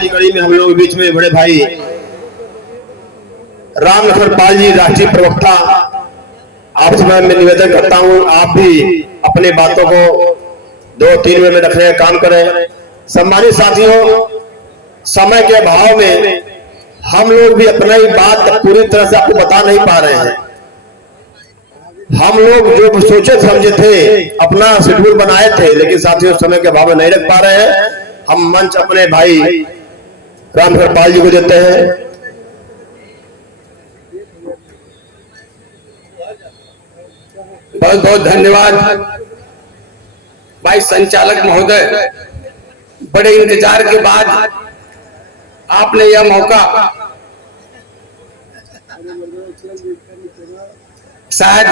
वाली कड़ी में हम लोग बीच में बड़े भाई राम लखन पाल जी, राष्ट्रीय प्रवक्ता, आप से मैं निवेदन करता हूं आप भी अपने बातों को 2-3 में रखने का काम करें। सम्मानित साथियों, समय के अभाव में हम लोग भी अपना ही बात पूरी तरह से आपको बता नहीं पा रहे हैं। हम लोग जो सोचे समझे थे, अपना शेड्यूल बनाए थे, लेकिन साथियों समय के अभाव में नहीं रख पा रहे हैं। हम मंच अपने भाई राम लखन पाल जी को देते हैं। बहुत बहुत धन्यवाद भाई संचालक महोदय। बड़े इंतजार के बाद आपने यह मौका, शायद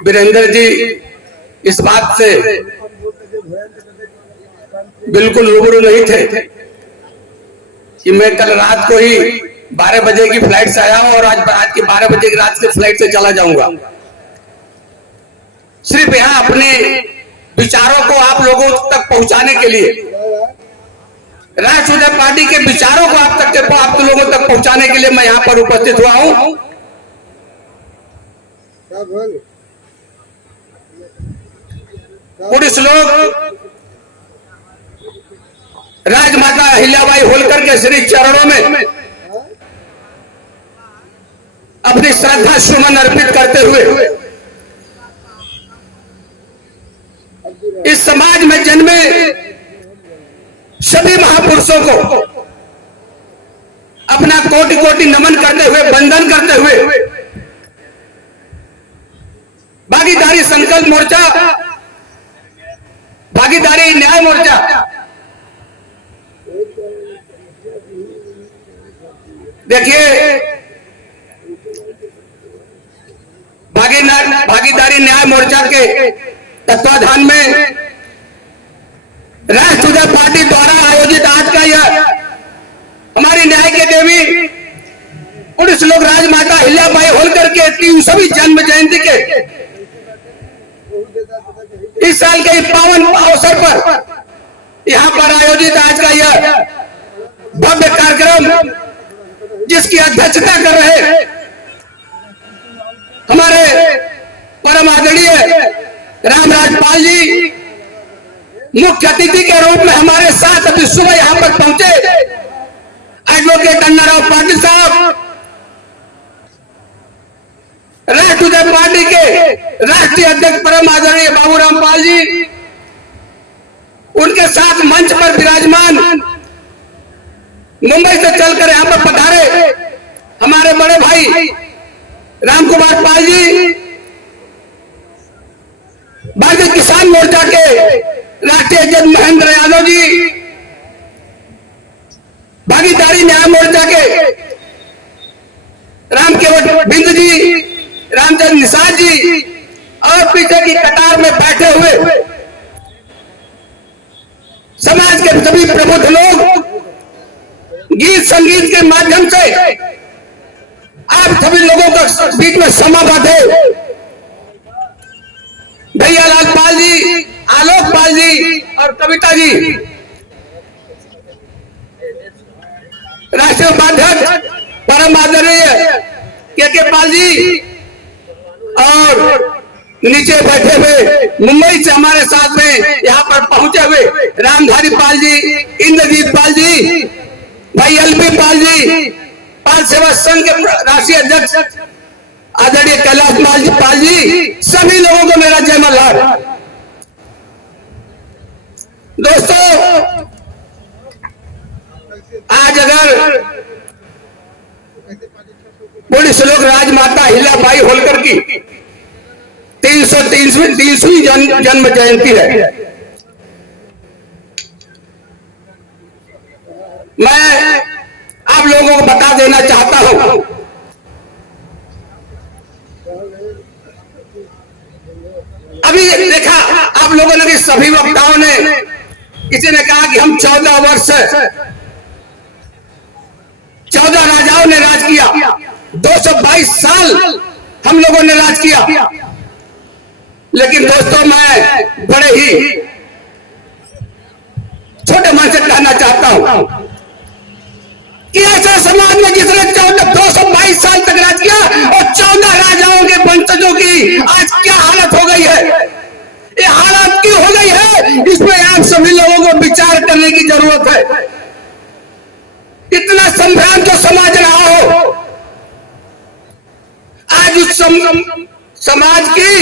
वीरेंद्र जी इस बात से बिल्कुल रूबरू नहीं थे कि मैं कल रात को ही 12 बजे की फ्लाइट से आया हूं और आज रात की 12 बजे की रात की फ्लाइट से चला जाऊंगा। सिर्फ यहां अपने विचारों को आप लोगों तक पहुंचाने के लिए, राष्ट्रीय पार्टी के विचारों को आप लोगों तक पहुंचाने के लिए मैं यहां पर उपस्थित हुआ हूं। पुरुष लोग राजमाता अहिल्याबाई होलकर के श्री चरणों में अपनी श्रद्धा सुमन अर्पित करते हुए इस समाज में जन्मे सभी महापुरुषों को अपना कोटि कोटि नमन करते हुए, वंदन करते हुए भागीदारी संकल्प मोर्चा, भागीदारी न्याय मोर्चा देखिए, भागीदारी न्याय मोर्चा के तत्वाधान में राष्ट्रीय पार्टी द्वारा आयोजित आज का यह हमारी न्याय के देवी पुरुष लोग राजमाता अहिल्याबाई होलकर के 300वीं जन्म जयंती के इस साल के पावन अवसर पर यहां पर आयोजित आज का यह भव्य कार्यक्रम, जिसकी अध्यक्षता कर रहे हमारे परम आदरणीय रामराज पाल जी, मुख्य अतिथि के रूप में हमारे साथ अभी सुबह यहां पर पहुंचे एडवोकेट अन्नाराव पाटिल साहब, राष्ट्रीय पार्टी के राष्ट्रीय अध्यक्ष परम आदरणीय बाबूराम पाल जी, उनके साथ मंच पर विराजमान मुंबई से चलकर यहां पर पधारे हमारे बड़े भाई राम कुमार पाल जी, भारतीय किसान मोर्चा के राष्ट्रीय अध्यक्ष महेंद्र यादव जी, भागीदारी न्याय मोर्चा के रामकेवट बिंद जी, रामचंद्र निषाद जी, और पीछे की कतार में बैठे हुए समाज के सभी प्रबुद्ध लोग, गीत संगीत के माध्यम से आप सभी लोगों का बीच में समाबद्ध है। भैया लाल पाल जी, आलोक पाल जी और कविता जी, राष्ट्रीय उपाध्यक्ष परम आदरणीय के पाल जी, और नीचे बैठे हुए मुंबई से हमारे साथ में यहाँ पर पहुंचे हुए रामधारी पाल जी, इंद्रजीत पाल जी, भाई एलपी पाल जी, पाल सेवा संघ के राष्ट्रीय अध्यक्ष आदरणीय कैलाश पाल जी, सभी लोगों को मेरा जय मल्हार। दोस्तों, आज अगर पुलिस लोग राजमाता अहिल्याबाई होलकर की 330वीं जन्म जयंती है, मैं आप लोगों को बता देना चाहता हूं, अभी देखा आप लोगों ने कि सभी वक्ताओं ने, किसी ने कहा कि हम 14 वर्ष 14 राजाओं ने राज किया, 222 साल हम लोगों ने राज किया। लेकिन दोस्तों, मैं बड़े ही छोटे मन से कहना चाहता हूं कि ऐसे समाज में जिसने 222 साल तक राज किया और 14 राजाओं के वंशजों की आज क्या हालत हो गई है, ये हालत क्यों हो गई है, इसमें आप सभी लोगों को विचार करने की जरूरत है। इतना संभ्रांत जो समाज रहा हो, आज उस समाज की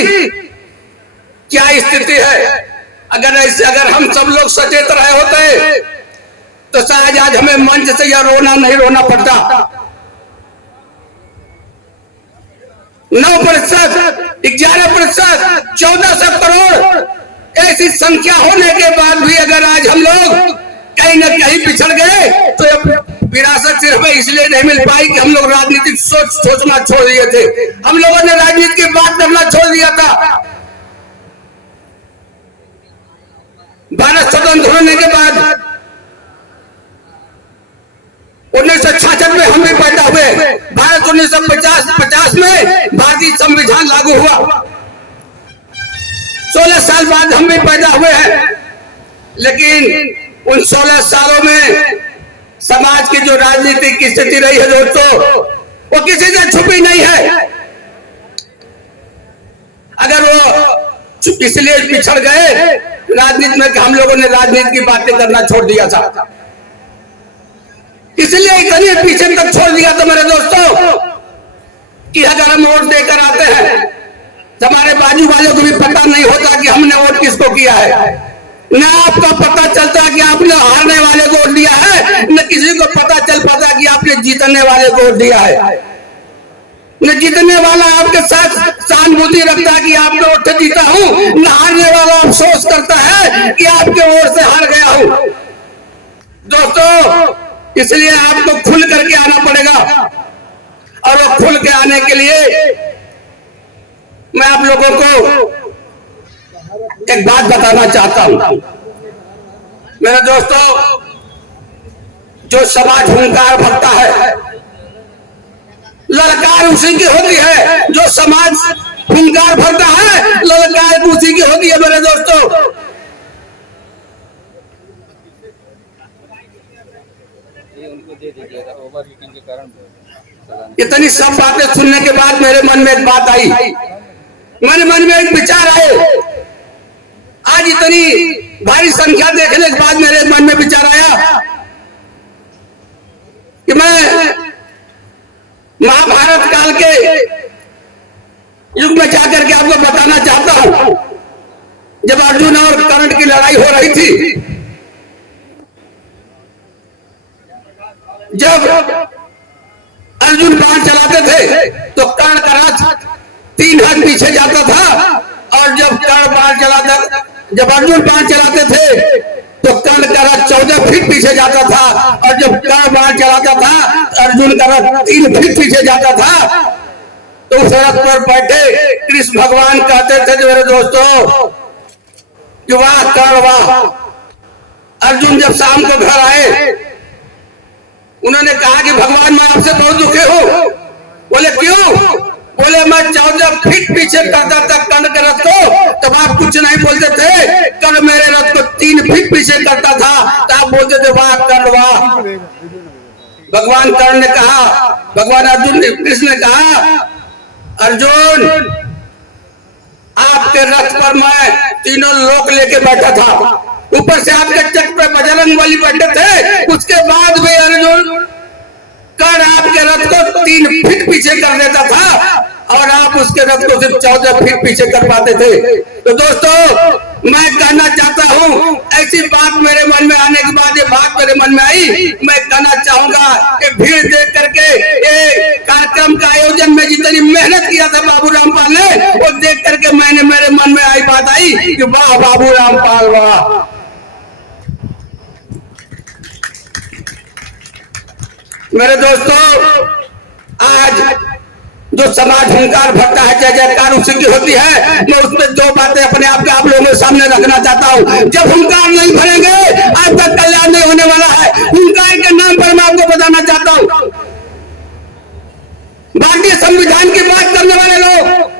क्या स्थिति है। अगर हम सब लोग सचेत रहे होते तो शायद आज हमें मंच से यह रोना नहीं रोना पड़ता। 9%, 11%, 1400 करोड़ ऐसी संख्या होने के बाद भी अगर आज हम लोग कहीं न कहीं पिछड़ गए तो विरासत सिर्फ इसलिए नहीं मिल पाई कि हम लोग राजनीतिक सोचना छोड़ दिए थे, हम लोगों ने राजनीति की बात करना छोड़ दिया था। भारत स्वतंत्र होने के बाद 1966 में हम भी पैदा हुए, भारत 1950 में भारतीय संविधान लागू हुआ, 16 साल बाद हम भी पैदा हुए हैं। लेकिन उन 16 सालों में समाज की जो राजनीतिक स्थिति रही है दोस्तों, वो किसी से छुपी नहीं है। अगर वो इसलिए पिछड़ गए राजनीति में कि हम लोगों ने राजनीति की बातें करना छोड़ दिया था, इसलिए इतने पीछे तक छोड़ दिया था मेरे दोस्तों कि अगर हम वोट देकर आते हैं तो हमारे बाजू वालों को भी पता नहीं होता कि हमने वोट किसको किया है, न आपको पता चलता कि आपने हारने वाले को वोट दिया है, न किसी को पता चल पाता कि आपने जीतने वाले को वोट दिया है। न जीतने वाला आपके साथ सहानुभूति रखता है कि आपने वोट जीता हूं, न हारने वाला अफसोस करता है कि आपके वोट से हार गया हूं। दोस्तों, इसलिए आपको खुल करके आना पड़ेगा, और वो खुल के आने के लिए मैं आप लोगों को एक बात बताना चाहता हूं। मेरे दोस्तों, जो समाज हुंकार भरता है ललकार उसी की होती है, जो समाज हुंकार भरता है ललकार उसी की होती है। मेरे दोस्तों, इतनी सब बातें सुनने के बाद मेरे मन में एक बात आई, मेरे मन में एक विचार आए। आज इतनी भारी संख्या देखने के बाद मेरे मन में विचार आया कि मैं महाभारत काल के युग में जाकर के आपको बताना चाहता हूं, जब अर्जुन और कर्ण की लड़ाई हो रही थी, जब अर्जुन बाण चलाते थे तो कर्ण का रथ 3 हाथ पीछे जाता था, और जब अर्जुन बाण चलाते थे तो कर्ण का रथ 14 फीट पीछे जाता था, और जब कर्ण बाण चलाता था अर्जुन का रथ 3 फीट पीछे जाता था। तो उस रथ पर बैठे कृष्ण भगवान कहते थे मेरे दोस्तों कि वाह कर्ण वाह। अर्जुन जब शाम को घर आए, उन्होंने कहा कि भगवान मैं आपसे बहुत दुखी हूं। बोले क्यों? बोले मैं 14 फीट पीछे करता था कर्ण के रथ को, तब आप कुछ नहीं बोलते थे, कर्ण मेरे रथ को 3 फीट पीछे करता था तो आप बोलते थे वाह कर्ण वाह। भगवान कर्ण ने कहा, भगवान अर्जुन ने कृष्ण ने कहा, अर्जुन आपके रथ पर मैं 3 लोक लेके बैठा था, ऊपर से आपके चट पे बजरंगबली बैठे थे, उसके बाद भी अर्जुन कर्ण आपके रथ को 3 फीट पीछे कर देता था, और आप उसके रथ को सिर्फ 14 फीट पीछे कर पाते थे। तो दोस्तों, मैं कहना चाहता हूं, ऐसी बात मेरे मन में आने के बाद ये बात मेरे मन में आई, मैं कहना चाहूंगा कि भीड़ देख करके ये कार्यक्रम का आयोजन में जितनी मेहनत किया था बाबू रामपाल ने, वो देख करके मेरे मन में आई बात आई कि वाह बाबू रामपाल वाह। मेरे दोस्तों, आज जो समाज हुंकार भरता है, जय जयकार उसी की होती है। मैं उसमें 2 बातें अपने आप लोगों के सामने रखना चाहता हूं। जब हुंकार नहीं भरेंगे आपका कल्याण नहीं होने वाला है। हुंकार के नाम पर मैं आपको बताना चाहता हूं, भारतीय संविधान की बात करने वाले लोग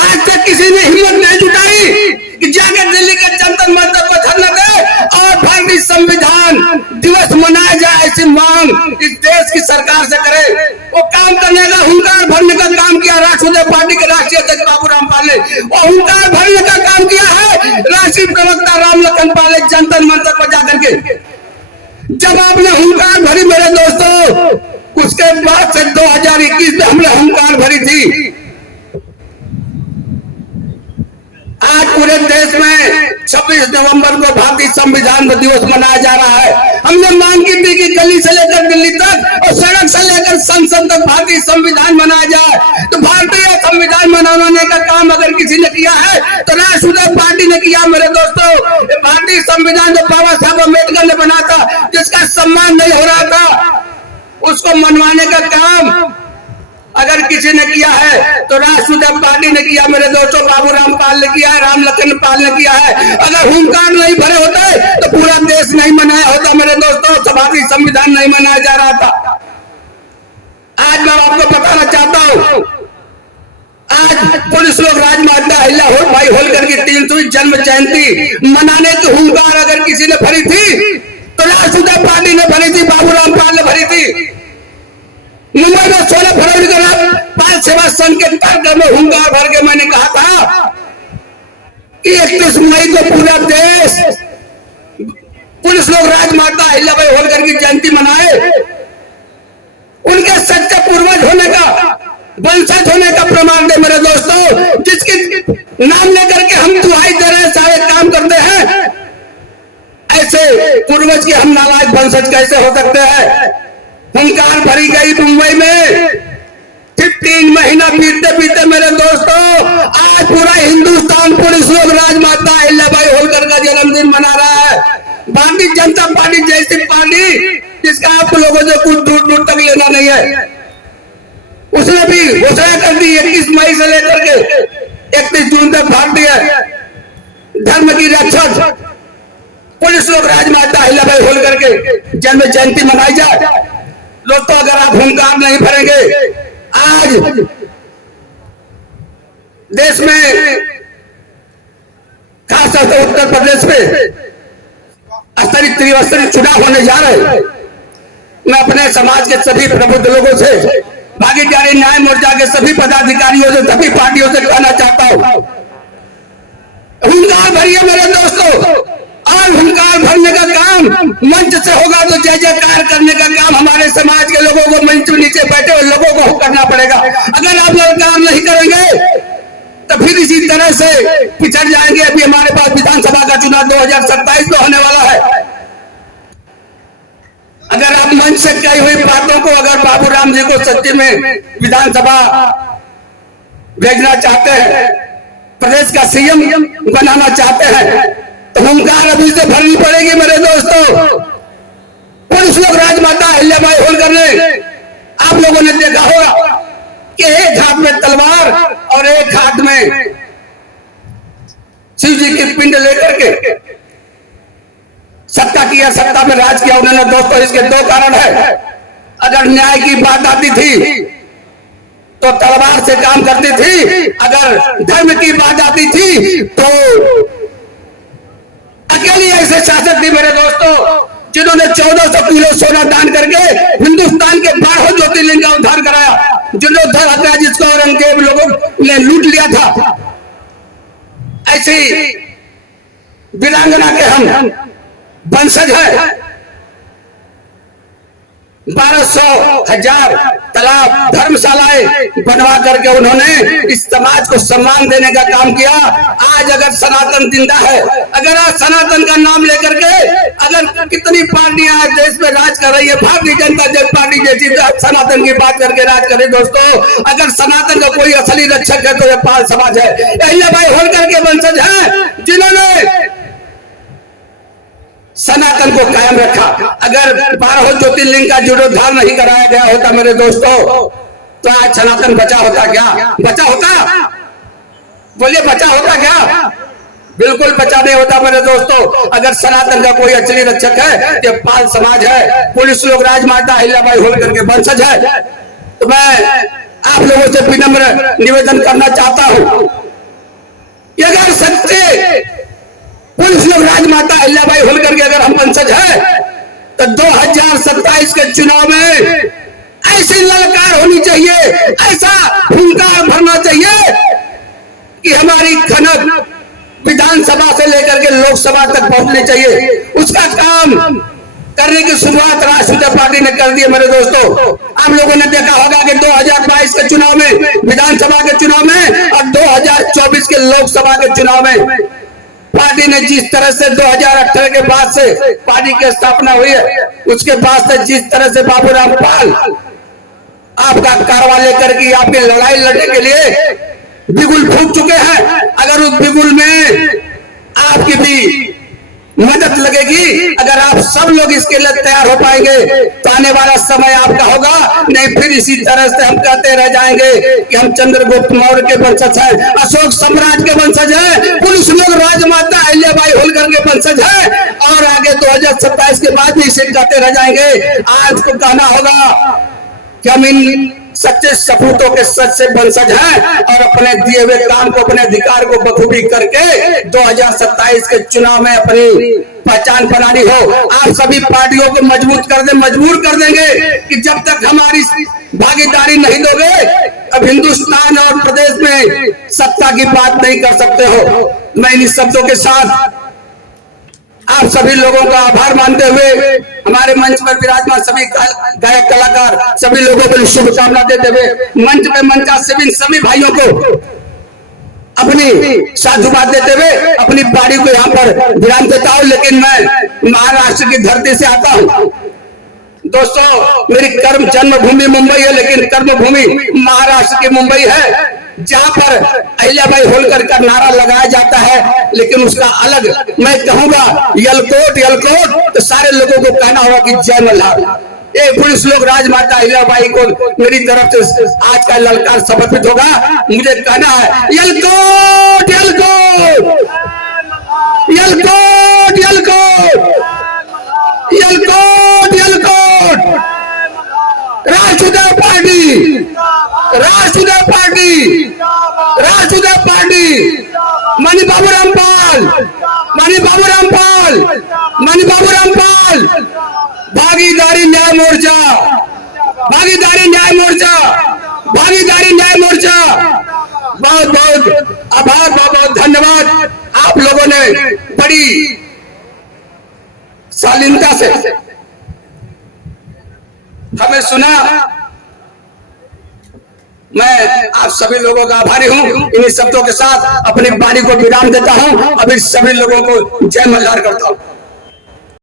आज तक किसी ने हिम्मत नहीं जुटाई कि जाकर दिल्ली के जंतर मंतर पर ऐसी मांग इस देश की सरकार से करे। वो काम करने का, हुंकार भरने का काम किया राष्ट्रीय पार्टी के राष्ट्रीय अध्यक्ष बाबूराम पाल ने। वो हुंकार भरने का काम किया है राष्ट्रीय प्रवक्ता रामलखन पाल ने जंतर मंतर पर जाकर के। जब आपने हुंकार भरी मेरे दोस्तों, उसके बाद से 2021 में हमने हुंकार भरी थी। आज पूरे देश में 26 नवंबर को भारतीय संविधान दिवस मनाया जा रहा है। हमने मांग की थी कि गली से लेकर दिल्ली तक और सड़क से लेकर संसद तक भारतीय संविधान मनाया जाए। तो भारतीय संविधान मनाने का काम अगर किसी ने किया है तो राष्ट्रीय पार्टी ने किया मेरे दोस्तों। भारतीय संविधान जो बाबा साहब अम्बेडकर ने बना था, जिसका सम्मान नहीं हो रहा था, उसको मनवाने का काम अगर किसी ने किया है तो राष्ट्रीय पार्टी ने किया मेरे दोस्तों। बाबूराम पाल ने किया है, रामलखन पाल ने किया है। अगर हुंकार नहीं भरे होते तो पूरा देश नहीं मनाया होता मेरे दोस्तों, भारतीय संविधान नहीं मनाया जा रहा था। आज मैं आपको बताना चाहता हूं, आज पुलिस लोग राजमाता अहिल्याबाई होलकर की 300वीं जन्म जयंती मनाने की हुंकार अगर किसी ने भरी थी तो राष्ट्रीय पार्टी ने भरी थी, बाबूराम पाल ने भरी थी। मुंबई में 16 फरवरी को पाल सेवा संघ के तर्क में हुंकार भर के मैंने कहा था कि 31 मई को पूरा देश पुलिस लोग राजमाता अहिल्याबाई होलकर की जयंती मनाए। उनके सच्चे पूर्वज होने का, वंशज होने का प्रमाण दे मेरे दोस्तों। जिसके नाम लेकर के हम दुहाई दे रहे हैं, सारे काम करते हैं, ऐसे पूर्वज के हम नालायक वंशज कैसे हो सकते हैं। हुंकार भरी गई मुंबई में। 15 महीना बीतते बीतते मेरे दोस्तों, आज पूरा हिंदुस्तान पुलिस लोग राजमाता अहिल्याबाई होलकर का जन्मदिन मना रहा है। भारतीय जनता पार्टी जैसी पार्टी जिसका आप लोगों से कुछ दूर दूर तक लेना नहीं है, उसने भी घोषणा कर दी 21 मई से लेकर के 31 जून तक भारतीय धर्म की रक्षक पुलिस लोग राजमाता अहिल्याबाई होलकर के जन्म जयंती मनाई जाए। दोस्तों, अगर आप हुंकार नहीं भरेंगे, आज देश में खासतौर से उत्तर प्रदेश में स्तरीय त्रिस्तरीय चुनाव होने जा रहे हैं। मैं अपने समाज के सभी प्रबुद्ध लोगों से, भागीदारी न्याय मोर्चा के सभी पदाधिकारियों से, सभी पार्टियों से कहना चाहता हूं, हुंकार भरिए मेरे दोस्तों। और हुंकार भरने का काम मंच से होगा तो जय जयकार करने का काम हमारे समाज के लोगों को, मंच में नीचे बैठे हुए लोगों को करना पड़ेगा। अगर आप लोग काम नहीं करेंगे तो फिर इसी तरह से पिछड़ जाएंगे। अभी हमारे पास विधानसभा का चुनाव 2027 में होने वाला है। अगर आप मंच से कही हुई बातों को, अगर बाबूराम जी को सच्चे में विधानसभा भेजना चाहते हैं, प्रदेश का सीएम बनाना चाहते हैं, तो हुंकार अभी से भरनी पड़ेगी मेरे दोस्तों। पुलिस लोग राजमाता अहिल्याबाई होलकर ने, आप लोगों ने देखा होगा कि एक हाथ में तलवार और एक हाथ में शिव जी की पिंड लेकर के सत्ता किया, सत्ता में राज किया उन्होंने। दोस्तों, इसके 2 कारण है। अगर न्याय की बात आती थी तो तलवार से काम करती थी, अगर धर्म की बात आती थी तो अकेली ऐसे शासक थी मेरे दोस्तों, जिन्होंने 1400 किलो सोना दान करके हिंदुस्तान के 12 ज्योतिर्लिंग का उद्धार कराया। जीर्णोद्धार हत्या जिसको औरंगजेब लोगों ने लूट लिया था, ऐसी वीरांगना के हम वंशज है। 1200,000 तालाब, धर्मशालाएं बनवा करके उन्होंने इस समाज को सम्मान देने का काम किया। आज अगर सनातन जिंदा है, अगर आज सनातन का नाम लेकर के अगर कितनी पार्टियां आज देश में राज कर रही है, भारतीय जनता पार्टी जैसी सनातन की बात करके राज करे। दोस्तों, अगर सनातन का कोई असली रक्षक है तो ये पाल समाज है। अहिल्याबाई होलकर के वंशज है जिन्होंने सनातन को कायम रखा। अगर 12 ज्योतिर्लिंग का जीर्णोद्धार नहीं कराया गया होता मेरे दोस्तों, तो आज सनातन बचा होता क्या? बचा होता? बोलिए, बचा होता क्या? बिल्कुल बचा नहीं होता मेरे दोस्तों। अगर सनातन का कोई असली रक्षक है, ये पाल समाज है, पुलिस लोग राजमाता अहिल्याबाई होलकर के वंशज है। तो मैं आप लोगों से विनम्र निवेदन करना चाहता हूं कि अगर सच्चे पुलिस लोग राजमाता अहिल्याबाई होलकर के अगर हम वंशज है तो 2027 के चुनाव में ऐसी ललकार होनी चाहिए, ऐसा हुंकार भरना चाहिए कि हमारी खनक विधानसभा से लेकर के लोकसभा तक पहुंचनी चाहिए। उसका काम करने की शुरुआत राष्ट्रीय पार्टी ने कर दी है। मेरे दोस्तों, आप लोगों ने देखा होगा कि 2022 के चुनाव में, विधानसभा के चुनाव में और 2024 के लोकसभा के चुनाव में पार्टी ने जिस तरह से 2018 के बाद से पार्टी की स्थापना हुई है, उसके बाद से जिस तरह से बाबूराम पाल आपका कारवा लेकर के आपकी लड़ाई लड़ने के लिए बिगुल फूंक चुके हैं, अगर उस बिगुल में आपकी भी मदद लगेगी, अगर आप सब लोग इसके लिए तैयार हो पाएंगे तो आने वाला समय आपका होगा। नहीं फिर इसी तरह से हम कहते रह जाएंगे कि हम चंद्रगुप्त मौर्य के वंशज हैं, अशोक सम्राट के वंशज हैं, पुरुष लोग राजमाता अहिल्याबाई होलकर के वंशज हैं, और आगे 2027 के बाद भी इसे कहते रह जाएंगे। आज को कहना होगा कि हम इन सच्चे सपूतों के सच से वंशज हैं और अपने दिए हुए काम को, अपने अधिकार को बखूबी करके 2027 के चुनाव में अपनी पहचान बनानी हो। आप सभी पार्टियों को मजबूर कर देंगे कि जब तक हमारी भागीदारी नहीं दोगे, अब हिंदुस्तान और प्रदेश में सत्ता की बात नहीं कर सकते हो। मैं इन शब्दों के साथ आप सभी लोगों का आभार मानते हुए हमारे मंच पर विराजमान सभी गायक कलाकार सभी लोगों को शुभकामना देते हुए मंच पे मंचासीन सभी भाइयों को अपनी साधुवाद देते हुए अपनी बाड़ी को यहाँ पर विराम देता हूँ। लेकिन मैं महाराष्ट्र की धरती से आता हूँ दोस्तों, मेरी कर्म जन्मभूमि मुंबई है, लेकिन कर्मभूमि महाराष्ट्र की मुंबई है, जहां पर अहिल्याबाई होलकर का नारा लगाया जाता है। लेकिन उसका अलग मैं कहूंगा यलकोट यलकोट, तो सारे लोगों को कहना होगा कि जय मल्हार। ये पुरुष लोग राजमाता अहिल्याबाई को मेरी तरफ से आज का ललकार समर्पित होगा। मुझे कहना है यलकोट यलकोट यलकोट यलकोट यलकोट यलकोट, राष्ट्रीय पार्टी राष्ट्रीय पार्टी राष्ट्रीय पार्टी, माननीय बाबूराम पाल, माननीय बाबूराम पाल, माननीय बाबूराम पाल, भागीदारी न्याय मोर्चा, भागीदारी न्याय मोर्चा, भागीदारी न्याय मोर्चा। बहुत बहुत आभार, बहुत बहुत धन्यवाद। आप लोगों ने बड़ी शालीनता से हमें सुना। मैं आप सभी लोगों का आभारी हूँ। इन्हीं शब्दों के साथ अपनी वाणी को विराम देता हूँ। अभी सभी लोगों को जय मल्हार करता हूँ।